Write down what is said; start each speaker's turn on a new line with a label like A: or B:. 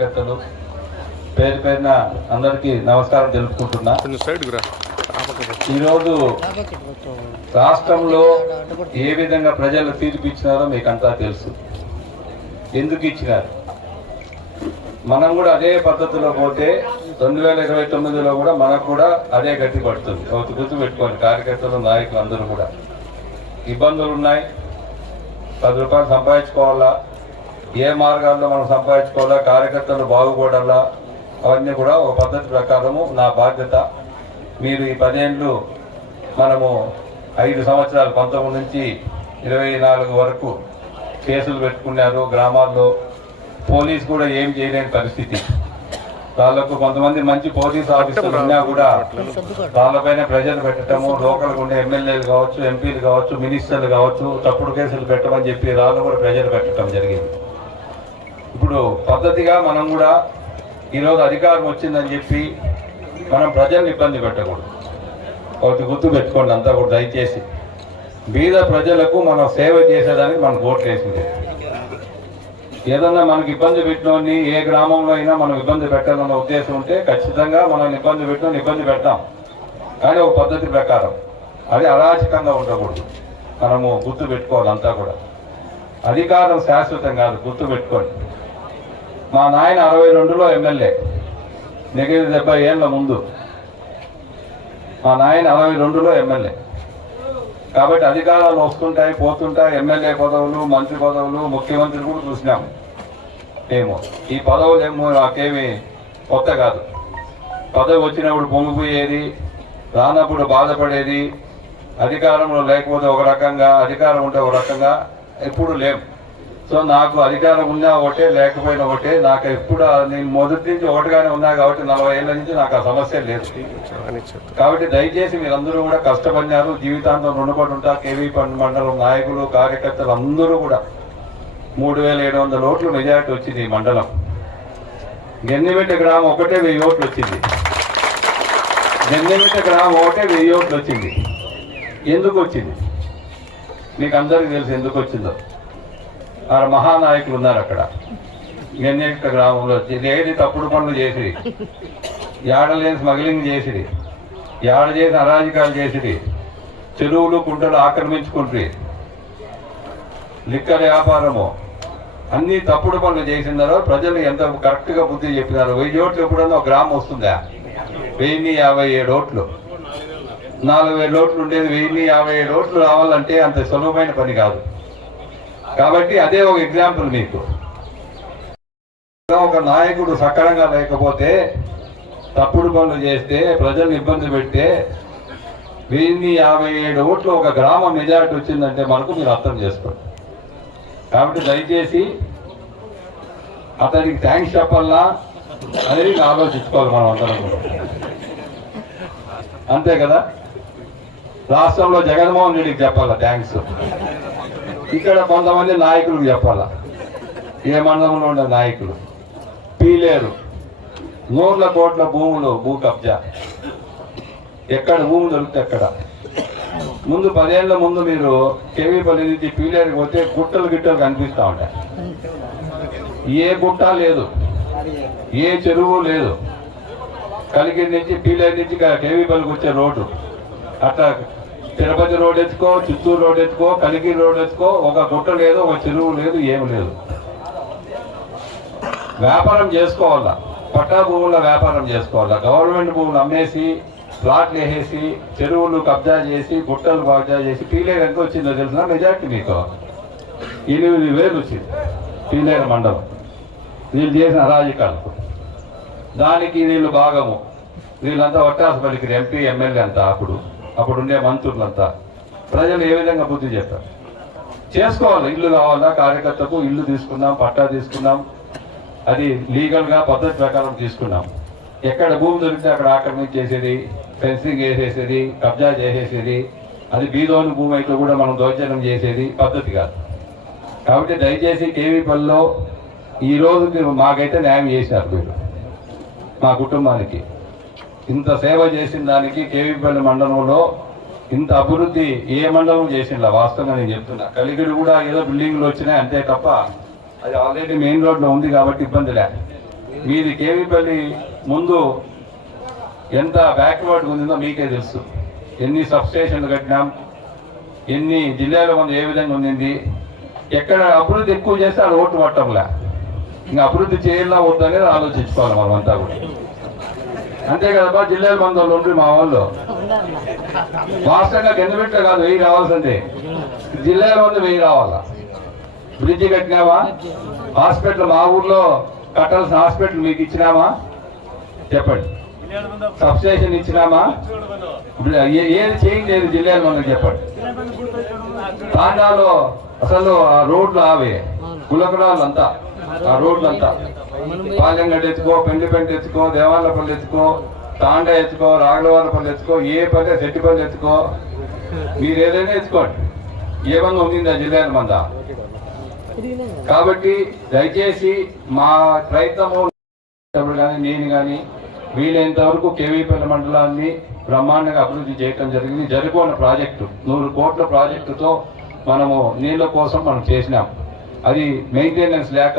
A: పెద్దలు పేరు పేరున అందరికీ నమస్కారం తెలుపుకుంటున్నా. ఈరోజు రాష్ట్రంలో ఏ విధంగా ప్రజలు తీర్పు ఇచ్చినారో మీకు అంతా తెలుసు. ఎందుకు ఇచ్చినారు? మనం కూడా అదే పద్ధతిలో పోతే రెండు వేల ఇరవై తొమ్మిదిలో కూడా మనకు కూడా అదే గట్టి పడుతుంది. ఒకటి గుర్తు పెట్టుకోండి కార్యకర్తలు నాయకులు అందరూ కూడా. ఇబ్బందులు ఉన్నాయి. పది రూపాయలు సంపాదించుకోవాలా? ఏ మార్గాల్లో మనం సంపాదించుకోవాలా కార్యకర్తలు బాగుపడాలా అవన్నీ కూడా ఒక పద్ధతి ప్రకారము నా బాధ్యత. మీరు ఈ పదేళ్ళు మనము ఐదు సంవత్సరాలు పంతొమ్మిది నుంచి ఇరవై నాలుగు వరకు కేసులు పెట్టుకున్నారు గ్రామాల్లో. పోలీస్ కూడా ఏం చేయలేని పరిస్థితి. వాళ్ళకు కొంతమంది మంచి పోలీస్ ఆఫీసర్లు ఉన్నా కూడా వాళ్ళపైన ప్రజలు పెట్టడము లోకల్ ఉండే ఎమ్మెల్యేలు కావచ్చు ఎంపీలు కావచ్చు మినిస్టర్లు కావచ్చు తప్పుడు కేసులు పెట్టమని చెప్పి వాళ్ళు కూడా ప్రజలు పెట్టడం జరిగింది. ఇప్పుడు పద్ధతిగా మనం కూడా ఈరోజు అధికారం వచ్చిందని చెప్పి మనం ప్రజల్ని ఇబ్బంది పెట్టకూడదు. ఒకటి గుర్తు పెట్టుకోండి అంతా కూడా దయచేసి. బీద ప్రజలకు మనం సేవ చేసేదానికి మనం ఓట్లు వేసింది. ఏదన్నా మనకి ఇబ్బంది పెట్టినోని ఏ గ్రామంలో అయినా మనం ఇబ్బంది పెట్టాలన్న ఉద్దేశం ఉంటే ఖచ్చితంగా మనం ఇబ్బంది పెట్టిన ఇబ్బంది పెడతాం. కానీ ఒక పద్ధతి ప్రకారం అది అరాచకంగా ఉండకూడదు. మనము గుర్తు పెట్టుకోవాలి అంతా కూడా. అధికారం శాశ్వతం కాదు గుర్తు పెట్టుకోండి. మా నాయన అరవై రెండులో ఎమ్మెల్యే. మిగిలిన డెబ్బై ఏళ్ళ ముందు. మా నాయన అరవై రెండులో ఎమ్మెల్యే. కాబట్టి అధికారాలు వస్తుంటాయి పోతుంటాయి. ఎమ్మెల్యే పదవులు మంత్రి పదవులు ముఖ్యమంత్రి కూడా చూసినాము. ఏమో. ఈ పదవులు ఏమో నాకేమి కొత్త కాదు. పదవి వచ్చినప్పుడు పొంగిపోయేది రానప్పుడు బాధపడేది అధికారంలో లేకపోతే ఒక రకంగా అధికారం ఉంటే ఒక రకంగా ఎప్పుడు లేవు సో నాకు అధికారం ఉన్నా ఒకటే లేకపోయినా ఒకటే. నాకు ఎప్పుడు నేను మొదటి నుంచి ఒకటిగానే ఉన్నా కాబట్టి నలభై ఏళ్ళ నుంచి నాకు ఆ సమస్య లేదు. కాబట్టి దయచేసి మీరందరూ కూడా కష్టపడినారు. జీవితాంతం రుణపడి ఉంటా కేవీ మండలం నాయకులు కార్యకర్తలు అందరూ కూడా మూడు వేల ఏడు వందల ఓట్లు మెజారిటీ వచ్చింది ఈ మండలం. గెన్నెమిట్ట గ్రామం ఒకటే వెయ్యి ఓట్లు వచ్చింది. గెన్నెమిట్ట గ్రామం ఒకటే వెయ్యి ఓట్లు వచ్చింది. ఎందుకు వచ్చింది? మీకు అందరికీ తెలుసు ఎందుకు వచ్చిందో. మహానాయకులు ఉన్నారు అక్కడ. గెన్నెమిట్ట గ్రామంలో ఏది తప్పుడు పనులు చేసిరి. ఏడలేని స్మగ్లింగ్ చేసిరి. ఏడ చేసి అరాజకాలు చేసిరి. చెరువులు కుంటలు ఆక్రమించుకుంటారు. లిక్కర్ వ్యాపారము. అన్ని తప్పుడు పనులు చేసినారో ప్రజలు ఎంత కరెక్ట్గా బుద్ధి చెప్పినారు. వెయ్యి ఓట్లు ఎప్పుడన్నా ఒక గ్రామం వస్తుందా? వెయ్యి యాభై ఏడు ఓట్లు. నాలుగు వేల ఓట్లు ఉండేది వెయ్యి యాభై ఏడు ఓట్లు రావాలంటే అంత సులభమైన పని కాదు. కాబట్టి అదే ఒక ఎగ్జాంపుల్ మీకు. ఒక నాయకుడు సక్రమంగా లేకపోతే తప్పుడు పనులు చేస్తే ప్రజల్ని ఇబ్బంది పెడితే వెయ్యి యాభై ఏడు ఓట్లు ఒక గ్రామ మెజారిటీ వచ్చిందంటే మనకు మీరు అర్థం చేసుకోండి. కాబట్టి దయచేసి అతనికి థ్యాంక్స్ చెప్పాలా అనేది ఆలోచించుకోవాలి మనం అందరం కూడా. అంతే కదా? రాష్ట్రంలో జగన్మోహన్ రెడ్డికి చెప్పాలా థ్యాంక్స్ ఇక్కడ కొంతమంది నాయకులకు చెప్పాల? ఏ మండలంలో ఉండే నాయకులు? పీలేరు. నూర్ల కోట్ల భూములు భూ కబ్జా. ఎక్కడ భూమి దొరికితే ఎక్కడ ముందు పదేళ్ళ ముందు మీరు కేవీపల్లి నుంచి పీలేరుకి పోతే గుట్టలు గిట్టలు కనిపిస్తా ఉంటాయి. ఏ గుట్ట లేదు. ఏ చెరువు లేదు. కలిగిరి నుంచి పీలేరు నుంచి కేవీపల్లికి వచ్చే రోడ్డు. అట్లా తిరుపతి రోడ్ ఎత్తుకో చిత్తూరు రోడ్ ఎత్తుకో కలిగిరి రోడ్ ఎత్తుకో ఒక గుట్ట లేదు ఒక చెరువు లేదు ఏమి లేదు. వ్యాపారం చేసుకోవాలా? పట్టా భూముల వ్యాపారం చేసుకోవాలా? గవర్నమెంట్ భూములు అమ్మేసి ప్లాట్లు వేసేసి చెరువులు కబ్జా చేసి గుట్టలు కబ్జా చేసి పీలేరు ఎంత వచ్చిందో తెలిసిన? మెజార్టీ మీకు. ఎనిమిది వేలు వచ్చింది. పీలేరు మండలం వీళ్ళు చేసిన అరాజకాలకు దానికి వీళ్ళు భాగము. వీళ్ళంతా ఒట్టాస పలికిరు ఎంపీ ఎమ్మెల్యే అంతా అప్పుడు. అప్పుడు ఉండే మంత్రులంతా. ప్రజలు ఏ విధంగా బుద్ధి చెప్పారు? చేసుకోవాలి ఇల్లు కావాలా కార్యకర్తకు ఇల్లు తీసుకున్నాం పట్టా తీసుకున్నాం అది లీగల్గా పద్ధతి ప్రకారం తీసుకున్నాం. ఎక్కడ భూమి దొరికితే అక్కడ ఆక్రమించేసేది ఫెన్సింగ్ వేసేసేది కబ్జా చేసేసేది. అది బీదోని భూమి అయితే కూడా మనం దౌర్జన్యం చేసేది పద్ధతి కాదు. కాబట్టి దయచేసి కేవీపల్లిలో ఈ రోజు మీరు మాకైతే న్యాయం చేశారు మీరు మా కుటుంబానికి. ఇంత సేవ చేసిన దానికి కేవీపల్లి మండలంలో ఇంత అభివృద్ధి ఏ మండలం చేసిందా వాస్తవంగా నేను చెప్తున్నా. కలిగిరి కూడా ఏదో బిల్డింగ్లు వచ్చినాయి అంతే తప్ప అది ఆల్రెడీ మెయిన్ రోడ్లో ఉంది కాబట్టి ఇబ్బంది లే మీది కేవీపల్లి ముందు ఎంత బ్యాక్వర్డ్ ఉందో మీకే తెలుసు. ఎన్ని సబ్స్టేషన్లు కట్టినాం ఎన్ని జిల్లాల మంది ఏ విధంగా ఉండింది ఎక్కడ అభివృద్ధి ఎక్కువ చేస్తే అది ఓటు పట్టంలే? ఇంకా అభివృద్ధి చేయాలా వద్దనేది ఆలోచించుకోవాలి మనం అంతా కూడా. అంతే కదబ్బా జిల్లాల మంది ఉండి మా వాళ్ళు. రాష్ట్రంగా కింద కాదు వెయ్యి రావాల్సిందే. జిల్లాల మంది వెయ్యి రావాలా? బ్రిడ్జి కట్టినావా? హాస్పిటల్ మా ఊర్లో కట్టాల్సిన హాస్పిటల్ మీకు ఇచ్చినామా? చెప్పండి. సబ్స్టేషన్ ఇచ్చినామా? ఇప్పుడు ఏది చేంజ్ లేదు జిల్లాలో మనకు చెప్పండి. తాండాలో అసలు ఆ రోడ్లు ఆవే కులకురాలు అంతా. ఆ రోడ్లంతా. పాలెంగడ్ ఎత్తుకో పెండిపెంట ఎత్తుకో దేవాలపల్లి ఎత్తుకో తాండా ఎత్తుకో రాగలవాళ్ళపల్లి ఎత్తుకో ఏ పల్లె సెట్టిపల్లి ఎత్తుకో మీరు ఏదైనా ఎత్తుకోండి. ఏమన్నా ఆ జిల్లాల మంద? కాబట్టి దయచేసి మా ప్రయత్నము కానీ నేను కానీ వీలైనంత వరకు కేవీపల్లి మండలాన్ని బ్రహ్మాండంగా అభివృద్ధి చేయటం జరిగింది. జరిపోయిన ప్రాజెక్టు నూరు కోట్ల ప్రాజెక్టుతో మనము నీళ్ళ కోసం మనం చేసినాం. అది మెయింటెనెన్స్ లేక